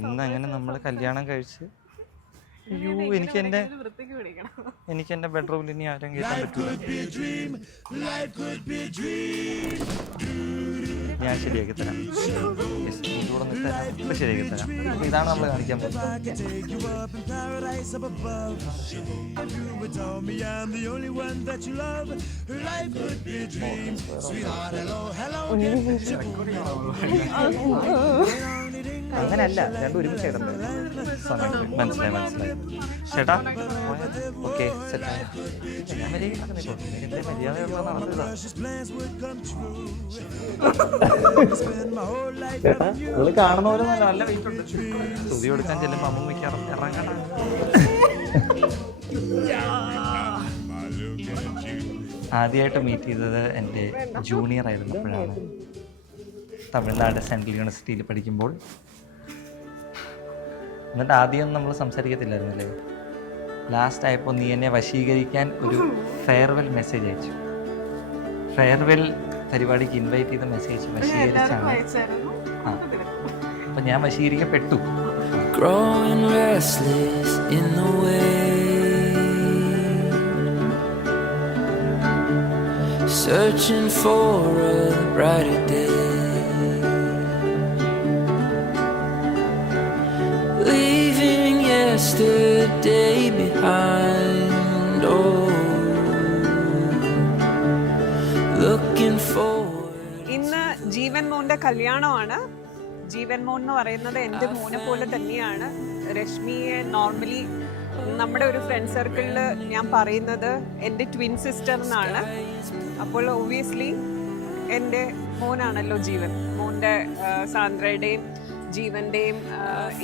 ഇന്ന് അങ്ങനെ നമ്മൾ കല്യാണം കഴിച്ച് അയ്യോ എനിക്ക് എൻ്റെ ബെഡ്റൂമിൽ ഇനി ആരും കേൾക്കാൻ പറ്റില്ല. ഞാൻ ശരിയാക്കി തരാം. കൂടെ നിൽക്കാൻ ഇപ്പം ശരിയാക്കി തരാം. ഇതാണ് നമ്മൾ കാണിക്കാൻ പോകുന്നത്. അങ്ങനെയല്ല, രണ്ടും ഒരുമിച്ച് ഇടുന്നത്. മനസ്സിലായി ചേട്ടാ. Okay set. ഞാൻ മര്യാദയുള്ള നടന്നതാ ചേട്ടാ. നിങ്ങൾ കാണുന്ന പോലെ നല്ല വെയിറ്റ് ഉണ്ട്. തുതി കൊടുക്കാൻ ചെല്ലുമ്പോൾ അമ്മമ്മയ്ക്ക് ഇറങ്ങണം. ആദ്യമായിട്ട് മീറ്റ് ചെയ്തത് എൻ്റെ ജൂനിയർ ആയിരുന്നപ്പോഴാണ്, തമിഴ്നാട് സെൻട്രൽ യൂണിവേഴ്സിറ്റിയിൽ പഠിക്കുമ്പോൾ. എന്നിട്ട് ആദ്യം നമ്മൾ സംസാരിക്കത്തില്ലായിരുന്നല്ലേ. ലാസ്റ്റ് ആയപ്പോൾ നീ എന്നെ വശീകരിക്കാൻ ഒരു ഫെയർവെൽ മെസ്സേജ് അയച്ചു. ഫെയർവെൽ പരിപാടിക്ക് ഇൻവൈറ്റ് ചെയ്ത മെസ്സേജ് വശീകരിച്ചാണ്. അപ്പം ഞാൻ വശീകരിക്കപ്പെട്ടു. Searching for a brighter day, leaving yesterday behind, oh, looking forward. ഇന്ന് ജീവൻ മോന്റെ കല്യാണമാണ്. ജീവൻ മോൻ എന്ന് പറയുന്നത് എൻ്റെ മോനെ പോലെ തന്നെയാണ്. രശ്മിയെ നോർമലി നമ്മുടെ ഒരു ഫ്രണ്ട് സർക്കിളിൽ ഞാൻ പറയുന്നത് എൻ്റെ ട്വിൻ സിസ്റ്റർ എന്നാണ്. അപ്പോൾ ഒബ്വിയസ്ലി എൻ്റെ മോനാണല്ലോ ജീവൻ. മോൻ്റെ സാന്ദ്രയുടെയും ജീവൻ്റെയും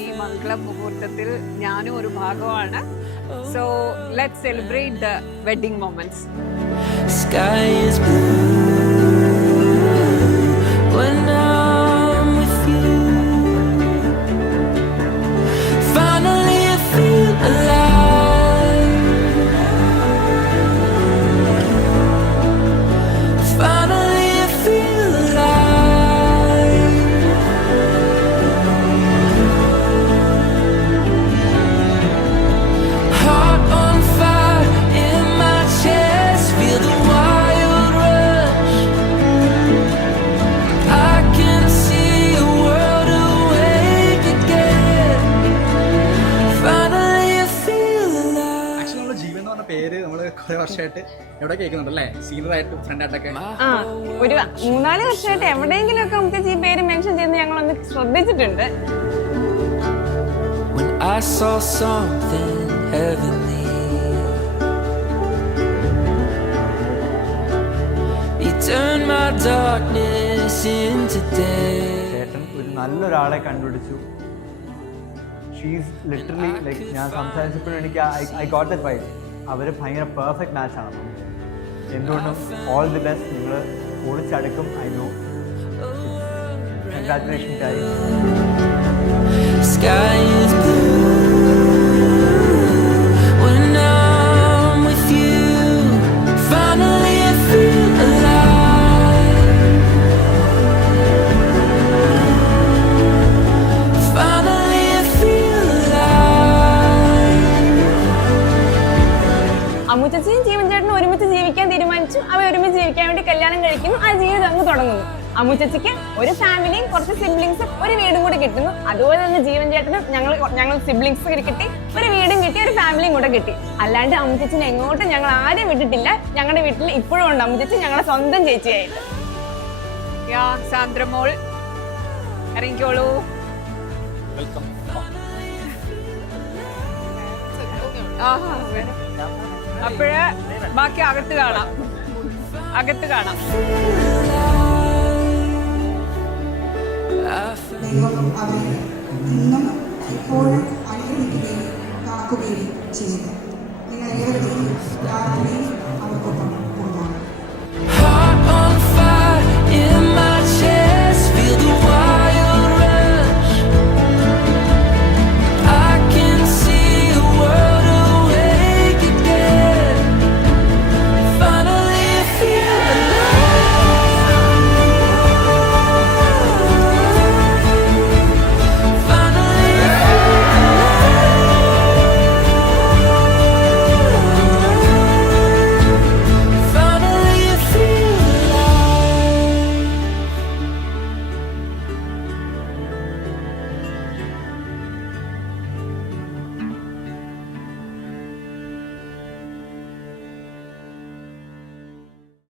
ഈ മംഗള മുഹൂർത്തത്തിൽ ഞാനും ഒരു ഭാഗമാണ്. So let's celebrate the wedding moments. Sky is blue when I'm with you. Finally I feel alive. Finally I feel alive. Heart on fire in my chest, feel the wild rush. I can see a world awake again. Finally I feel alive. Actually നമ്മൾ ജീവൻ എന്ന് പറഞ്ഞ പേര് നമ്മൾ കുറെ വർഷമായിട്ട് എവിടെ കേൾക്കുന്നുണ്ടല്ലേ, സീനിയറായിട്ടും ഫ്രണ്ടായിട്ടൊക്കെ. ഒരു 3-4 വർഷമായിട്ട് എവിടെയെങ്കിലും ഒക്കെ നമുക്ക് ഈ പേര് മെൻഷൻ ചെയ്യുന്ന ഞങ്ങളൊന്ന് ശ്രദ്ധിച്ചിട്ടുണ്ട്. When I saw something heavenly, He turned my darkness into day. ചേട്ടൻ ഒരു നല്ലൊരാളെ കണ്ടുപിടിച്ചു. ഷീസ് ലിറ്ററലി ലൈക്ക് ഞാൻ സംസാരിച്ചപ്പോഴും എനിക്ക് ഐ ഗോട്ട് ദാറ്റ് വൈബ്. അവർ ഭയങ്കര പെർഫെക്റ്റ് മാച്ചാണ്. എന്തുകൊണ്ടും ഓൾ ദി ബെസ്റ്റ്. നിങ്ങൾ പൊളിച്ചടുക്കും. I know. Congratulation guys. Sky is blue when I'm with you. Finally I feel alive. Finally I feel alive. അമ്മുച്ചയും ജീവൻ ചേട്ടനും ഒരുമിച്ച് ജീവിക്കാൻ തീരുമാനിച്ചു. അവർ ഒരുമിച്ച് ജീവിക്കാൻ വേണ്ടി കല്യാണം കഴിക്കുന്നു. ആ ജീവിതം അങ്ങ് തുടങ്ങുന്നു. അമ്മുച്ചയ്ക്ക് ഒരു ഫാമിലിയും കുറച്ച് സിബ്ലിങ്സും ഒരു വീടും കൂടെ കിട്ടുന്നു. അതുപോലെ തന്നെ ജീവൻ ചേട്ടനും ഞങ്ങൾ സിബ്ലിങ്സ് കിട്ടി, ഒരു വീടും കിട്ടി, ഒരു ഫാമിലിയും കൂടെ കിട്ടി. അല്ലാണ്ട് അമ്മുച്ചനെ എങ്ങോട്ടും ഞങ്ങൾ ആരെയും വിട്ടിട്ടില്ല. ഞങ്ങളുടെ വീട്ടിൽ ഇപ്പോഴും ഉണ്ട് അമ്മുച്ചി, ഞങ്ങളുടെ സ്വന്തം ചേച്ചിയായിട്ട്. സാന്ദ്രമോൾ ഇറങ്ങിക്കോളൂ. അപ്പോഴേ ബാക്കി അകത്ത് കാണാം. ദൈവം അവരെ ഇന്നും എപ്പോഴും അനുഗ്രഹിക്കുകയും കാക്കുകയും ചെയ്യുന്നു. നിങ്ങൾ ഏവരുടെയും പ്രാർത്ഥനയും അവർക്കൊപ്പം.